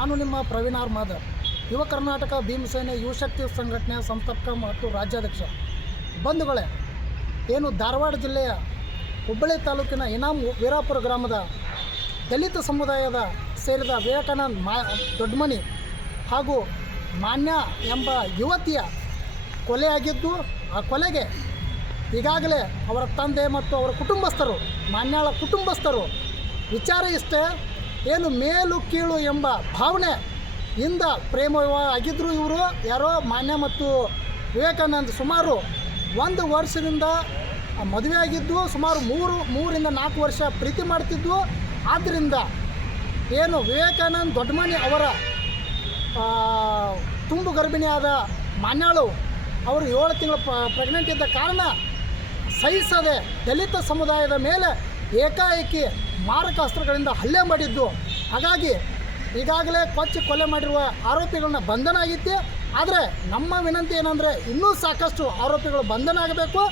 ನಾನು ನಿಮ್ಮ ಪ್ರವೀಣ್ ಆರ್ ಮಾಧವ್ ಯುವ ಕರ್ನಾಟಕ ಭೀಮಸೇನೆ ಯುವಶಕ್ತಿ ಸಂಘಟನೆಯ ಸಂಸ್ಥಾಪಕ ಮತ್ತು ರಾಜ್ಯಾಧ್ಯಕ್ಷ. ಬಂಧುಗಳೇ, ಏನು ಧಾರವಾಡ ಜಿಲ್ಲೆಯ ಹುಬ್ಬಳ್ಳಿ ತಾಲೂಕಿನ ಇನಾಮ್ ವೀರಾಪುರ ಗ್ರಾಮದ ದಲಿತ ಸಮುದಾಯದ ಸೇರಿದ ವಿವೇಕಾನಂದ್ ಮಾ ದೊಡ್ಡಮನಿ ಹಾಗೂ ಮಾನ್ಯ ಎಂಬ ಯುವತಿಯ ಕೊಲೆಯಾಗಿದ್ದು, ಆ ಕೊಲೆಗೆ ಈಗಾಗಲೇ ಅವರ ತಂದೆ ಮತ್ತು ಅವರ ಕುಟುಂಬಸ್ಥರು, ಮಾನ್ಯಾಳ ಕುಟುಂಬಸ್ಥರು ವಿಚಾರ ಇಷ್ಟೇ. ಏನು ಮೇಲು ಕೀಳು ಎಂಬ ಭಾವನೆ ಇಂದ ಪ್ರೇಮ ವಿವಾಹ ಆಗಿದ್ದರು ಇವರು. ಯಾರೋ ಮಾನ್ಯ ಮತ್ತು ವಿವೇಕಾನಂದ್ ಸುಮಾರು ಒಂದು ವರ್ಷದಿಂದ ಮದುವೆ ಆಗಿದ್ದು, ಸುಮಾರು ಮೂರು, ಮೂರಿಂದ ನಾಲ್ಕು ವರ್ಷ ಪ್ರೀತಿ ಮಾಡ್ತಿದ್ದು. ಆದ್ದರಿಂದ ಏನು ವಿವೇಕಾನಂದ್ ದೊಡ್ಡಮನಿ ಅವರ ತುಂಬು ಗರ್ಭಿಣಿಯಾದ ಮಾನ್ಯಾಳು ಅವರು ಏಳು ತಿಂಗಳು ಪ್ರೆಗ್ನೆಂಟ್ ಇದ್ದ ಕಾರಣ ಸಹಿಸದೆ ದಲಿತ ಸಮುದಾಯದ ಮೇಲೆ ಏಕಾಏಕಿ ಮಾರಕಾಸ್ತ್ರಗಳಿಂದ ಹಲ್ಲೆ ಮಾಡಿದ್ದು. ಹಾಗಾಗಿ ಈಗಾಗಲೇ ಕೊಚ್ಚಿ ಕೊಲೆ ಮಾಡಿರುವ ಆರೋಪಿಗಳನ್ನ ಬಂಧನ ಆಗಿತ್ತು. ಆದರೆ ನಮ್ಮ ವಿನಂತಿ ಏನಂದರೆ ಇನ್ನೂ ಸಾಕಷ್ಟು ಆರೋಪಿಗಳು ಬಂಧನ ಆಗಬೇಕು.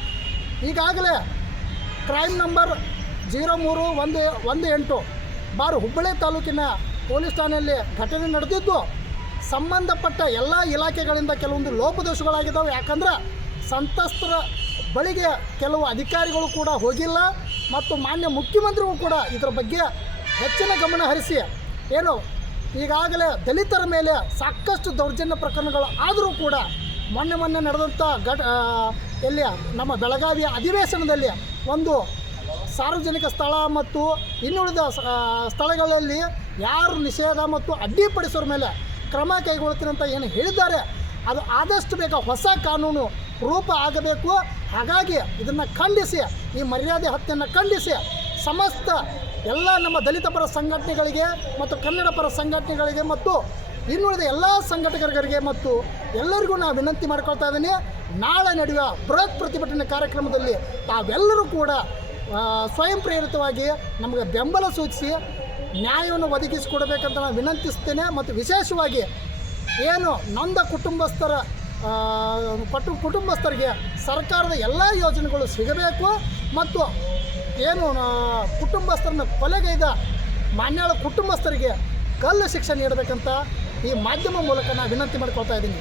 ಈಗಾಗಲೇ ಕ್ರೈಮ್ ನಂಬರ್ ಜೀರೋ ಮೂರು ಒಂದು ಒಂದು ಎಂಟು ಬಾರು ಹುಬ್ಬಳ್ಳಿ ತಾಲೂಕಿನ ಪೊಲೀಸ್ ಠಾಣೆಯಲ್ಲಿ ಘಟನೆ ನಡೆದಿದ್ದು. ಸಂಬಂಧಪಟ್ಟ ಎಲ್ಲ ಇಲಾಖೆಗಳಿಂದ ಕೆಲವೊಂದು ಲೋಪದೋಷಗಳಾಗಿದ್ದಾವೆ. ಯಾಕಂದ್ರೆ ಸಂತ್ರಸ್ತರ ಬಳಿಗೆ ಕೆಲವು ಅಧಿಕಾರಿಗಳು ಕೂಡ ಹೋಗಿಲ್ಲ. ಮತ್ತು ಮಾನ್ಯ ಮುಖ್ಯಮಂತ್ರಿಗೂ ಕೂಡ ಇದರ ಬಗ್ಗೆ ಹೆಚ್ಚಿನ ಗಮನ ಹರಿಸಿ. ಏನು? ಈಗಾಗಲೇ ದಲಿತರ ಮೇಲೆ ಸಾಕಷ್ಟು ದೌರ್ಜನ್ಯ ಪ್ರಕರಣಗಳು ಆದರೂ ಕೂಡ ಮೊನ್ನೆ ಮೊನ್ನೆ ನಡೆದಂಥ ಘಟ ಎಲ್ಲಿ ನಮ್ಮ ಬೆಳಗಾವಿಯ ಅಧಿವೇಶನದಲ್ಲಿ ಒಂದು ಸಾರ್ವಜನಿಕ ಸ್ಥಳ ಮತ್ತು ಇನ್ನುಳಿದ ಸ್ಥಳಗಳಲ್ಲಿ ಯಾರು ನಿಷೇಧ ಮತ್ತು ಅಡ್ಡಿಪಡಿಸೋರ ಮೇಲೆ ಕ್ರಮ ಕೈಗೊಳ್ತೀನಿ ಅಂತ ಏನು ಹೇಳಿದ್ದಾರೆ. ಅದು ಆದಷ್ಟು ಬೇಗ ಹೊಸ ಕಾನೂನು ರೂಪ ಆಗಬೇಕು. ಹಾಗಾಗಿ ಇದನ್ನು ಖಂಡಿಸಿ, ಈ ಮರ್ಯಾದೆ ಹತ್ಯೆಯನ್ನು ಖಂಡಿಸಿ, ಸಮಸ್ತ ಎಲ್ಲ ನಮ್ಮ ದಲಿತ ಪರ ಸಂಘಟನೆಗಳಿಗೆ ಮತ್ತು ಕನ್ನಡ ಪರ ಸಂಘಟನೆಗಳಿಗೆ ಮತ್ತು ಇನ್ನುಳಿದ ಎಲ್ಲ ಸಂಘಟಕರಿಗೆ ಮತ್ತು ಎಲ್ಲರಿಗೂ ನಾನು ವಿನಂತಿ ಮಾಡ್ಕೊಳ್ತಾ ಇದ್ದೀನಿ. ನಾಳೆ ನಡೆಯುವ ಬೃಹತ್ ಪ್ರತಿಭಟನೆ ಕಾರ್ಯಕ್ರಮದಲ್ಲಿ ತಾವೆಲ್ಲರೂ ಕೂಡ ಸ್ವಯಂ ಪ್ರೇರಿತವಾಗಿ ನಮಗೆ ಬೆಂಬಲ ಸೂಚಿಸಿ, ನ್ಯಾಯವನ್ನು ಒದಗಿಸಿಕೊಡಬೇಕಂತ ನಾನು ವಿನಂತಿಸ್ತೇನೆ. ಮತ್ತು ವಿಶೇಷವಾಗಿ ಏನು ನೊಂದ ಕುಟುಂಬಸ್ಥರ ಪಟ್ಟು ಕುಟುಂಬಸ್ಥರಿಗೆ ಸರ್ಕಾರದ ಎಲ್ಲ ಯೋಜನೆಗಳು ಸಿಗಬೇಕು ಮತ್ತು ಏನು ಕುಟುಂಬಸ್ಥರನ್ನು ಕೊಲೆಗೈದ ಮಾನ್ಯಾಳ ಕುಟುಂಬಸ್ಥರಿಗೆ ಕಲ್ಲು ಶಿಕ್ಷೆ ನೀಡಬೇಕಂತ ಈ ಮಾಧ್ಯಮ ಮೂಲಕ ನಾನು ವಿನಂತಿ ಮಾಡ್ಕೊಳ್ತಾ ಇದ್ದೀನಿ.